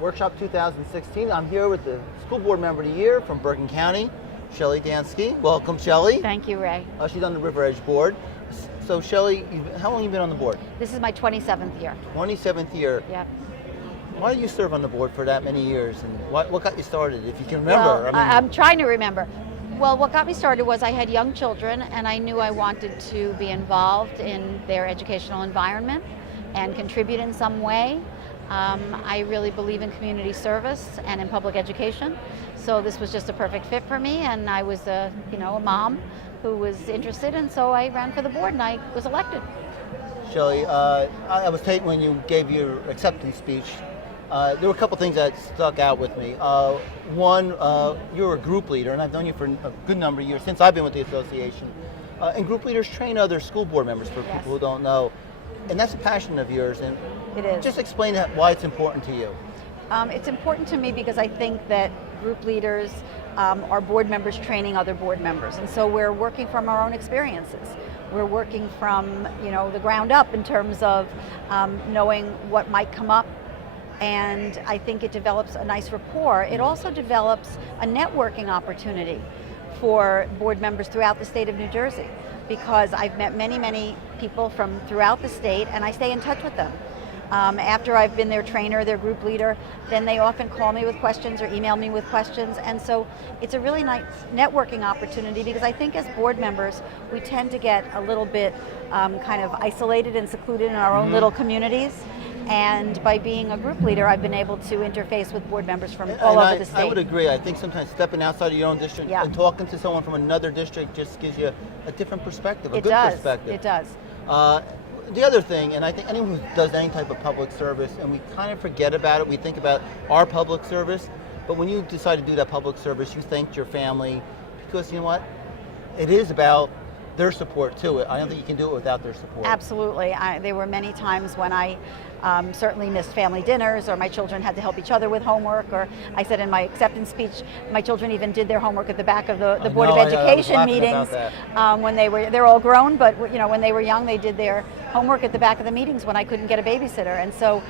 Workshop 2016. I'm here with the School Board Member of the Year from Bergen County, Sheli Dansky. Welcome, Sheli. Thank you, Ray. She's on the River Edge board. So, Sheli, how long have you been on the board? This is my 27th year. 27th year. Yep. Why did you serve on the board for that many years, and what got you started, if you can remember? Well, I'm trying to remember. Well, what got me started was I had young children, and I knew I wanted to be involved in their educational environment and contribute in some way. I really believe in community service and in public education, so this was just a perfect fit for me. And I was a mom who was interested, and so I ran for the board, and I was elected. Sheli, I was taken when you gave your acceptance speech. There were a couple things that stuck out with me. One, you're a group leader, and I've known you for a good number of years, since I've been with the association. And group leaders train other school board members, for people who don't know. And that's a passion of yours. And it is. Just explain why it's important to you. It's important to me because I think that group leaders are board members training other board members. And so we're working from our own experiences. We're working from the ground up in terms of knowing what might come up. And I think it develops a nice rapport. It also develops a networking opportunity for board members throughout the state of New Jersey, because I've met many, many people from throughout the state, and I stay in touch with them. After I've been their trainer, their group leader, then they often call me with questions or email me with questions. And so it's a really nice networking opportunity, because I think as board members, we tend to get a little bit kind of isolated and secluded in our own little communities. And by being a group leader, I've been able to interface with board members from all over the state. I would agree. I think sometimes stepping outside of your own district and talking to someone from another district just gives you a different perspective, a good perspective. It does. The other thing, and I think anyone who does any type of public service, and we kind of forget about it, we think about our public service, but when you decide to do that public service, you thanked your family, because you know what? It is about their support too. I don't think you can do it without their support. Absolutely. There were many times when I certainly missed family dinners, or my children had to help each other with homework, or I said in my acceptance speech, my children even did their homework at the back of the Board of Education meetings when they're all grown, but when they were young, they did their homework at the back of the meetings when I couldn't get a babysitter. And so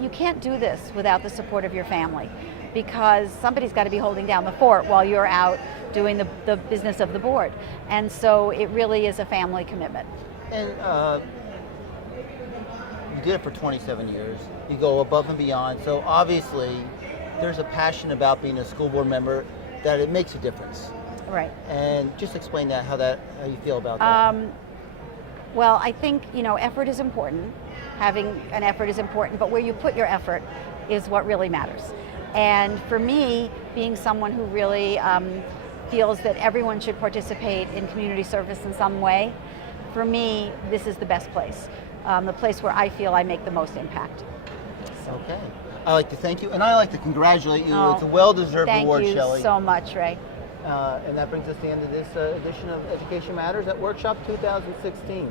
you can't do this without the support of your family, because somebody's got to be holding down the fort while you're out doing the business of the board. And so it really is a family commitment. And you did it for 27 years. You go above and beyond. So obviously there's a passion about being a school board member that it makes a difference. Right. And just explain that, how you feel about that. Well, I think, effort is important. Having an effort is important, but where you put your effort is what really matters. And for me, being someone who really feels that everyone should participate in community service in some way, for me, this is the best place. The place where I feel I make the most impact. So. Okay. I'd like to thank you, and I'd like to congratulate you. It's a well-deserved award, Sheli. Thank you so much, Ray. And that brings us to the end of this edition of Education Matters at Workshop 2016.